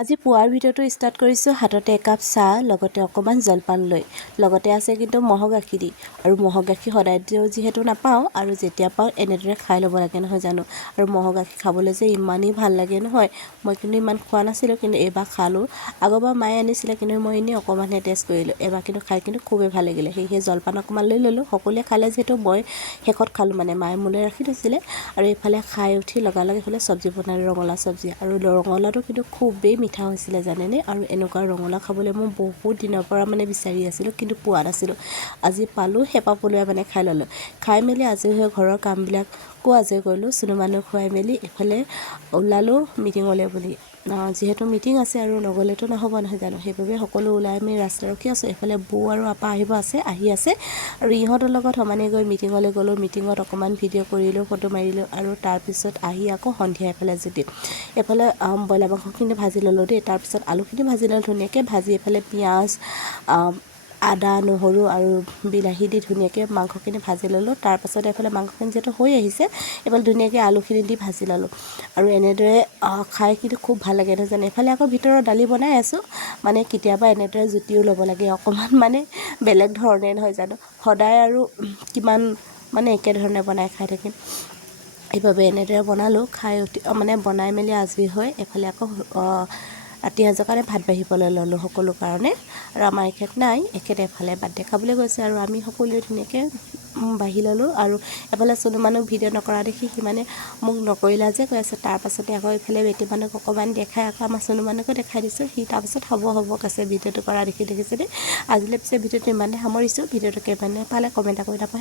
আজি পুৱাৰ ভিডিঅ'টো ষ্টাৰ্ট কৰিছোঁ হাততে একাপ চাহ লগতে অকণমান জলপান লৈ লগতে আছে কিন্তু ম'হৰ গাখীৰ দি আৰু ম'হৰ গাখীৰ সদায় যিহেতু নাপাওঁ আৰু যেতিয়া পাওঁ এনেদৰে খাই ল'ব লাগে নহয় জানো আৰু ম'হৰ গাখীৰ খাবলৈ যে ইমানেই ভাল লাগে নহয় মই কিন্তু ইমান খোৱা নাছিলোঁ কিন্তু এইবাৰ খালোঁ আগৰবাৰ মায়ে আনিছিলে কিন্তু মই এনেই অকণমানহে টেষ্ট কৰিলোঁ এবাৰ কিন্তু খাই কিন্তু খুবেই ভাল লাগিলে সেয়েহে জলপান অকণমান লৈ ল'লোঁ সকলোৱে খালে যিহেতু মই শেষত খালোঁ মানে মায়ে মোলৈ ৰাখি থৈছিলে আৰু এইফালে খাই উঠি লগালগ এইফালে চব্জি বনালোঁ ৰঙালাও চব্জি আৰু ৰঙালাওটো কিন্তু খুবেই মিঠা হৈছিলে জানেনে আৰু এনেকুৱা ৰঙালাও খাবলৈ মই বহুত দিনৰ পৰা মানে বিচাৰি আছিলোঁ কিন্তু পোৱা নাছিলোঁ আজি পালোঁ হেঁপাহ পলুৱাই মানে খাই ল'লোঁ খাই মেলি আজৰি হৈ ঘৰৰ কামবিলাকো আজৰি কৰিলোঁ চুনু মানুহ খুৱাই মেলি এইফালে ওলালোঁ মিটিঙলৈ বুলি যিহেতু মিটিং আছে আৰু নগ'লেতো নহ'ব নহয় জানো সেইবাবে সকলো ওলাই আমি ৰাস্তা ৰখি আছোঁ এইফালে বৌ আৰু আপা আহি আছে আৰু ইহঁতৰ লগত সমানে গৈ মিটিঙলৈ গ'লোঁ মিটিঙত অকণমান ভিডিঅ' কৰিলোঁ ফটো মাৰিলোঁ আৰু তাৰপিছত আহি আকৌ সন্ধিয়া এইফালে এইফালে ব্ৰইলাৰ মাংসখিনি ভাজি ল'লোঁ দেই তাৰপিছত আলুখিনি ভাজি ল'লোঁ ধুনীয়াকৈ ভাজি এইফালে পিঁয়াজ আদা নহৰু আৰু বিলাহী দি ধুনীয়াকৈ মাংসখিনি ভাজি ল'লোঁ তাৰপাছত এইফালে মাংসখিনি যিহেতু হৈ আহিছে এইফালে ধুনীয়াকৈ আলুখিনি দি ভাজি ল'লোঁ আৰু এনেদৰে খাই কিন্তু খুব ভাল লাগে নহয় জানো এইফালে আকৌ ভিতৰৰ দালি বনাই আছোঁ মানে কেতিয়াবা এনেদৰে জুতিও ল'ব লাগে অকণমান মানে বেলেগ ধৰণে নহয় জানো সদায় আৰু কিমান মানে একেধৰণে বনাই খাই থাকিম এইবাবে এনেদৰে বনালোঁ খাই উঠি মানে বনাই মেলি আজৰি হৈ এইফালে আকৌ ৰাতি সাঁজৰ কাৰণে ভাত বাঢ়িবলৈ ল'লোঁ সকলো কাৰণে আৰু আমাৰ এখেত নাই এখেত এফালে বাৰ্থডে খাবলৈ গৈছে আৰু আমি সকলোৱে ধুনীয়াকৈ বাঢ়ি ল'লোঁ আৰু এফালে চনু মানুহ ভিডিঅ' নকৰা দেখি সি মানে মোক নকৰিলা যে কৈ আছে তাৰপাছতে আকৌ এইফালে বেটি মানুহক অকণমান দেখাই আকৌ আমাৰ চনু মানুহকো দেখাই দিছোঁ সি তাৰপাছত হ'ব কৈছে ভিডিঅ'টো কৰা দেখিছেনে আজিলৈ পিছে ভিডিঅ'টো ইমানে সামৰিছোঁ ভিডিঅ'টো কেইমানে পালে কমেণ্ট কৰি নাপাহৰিব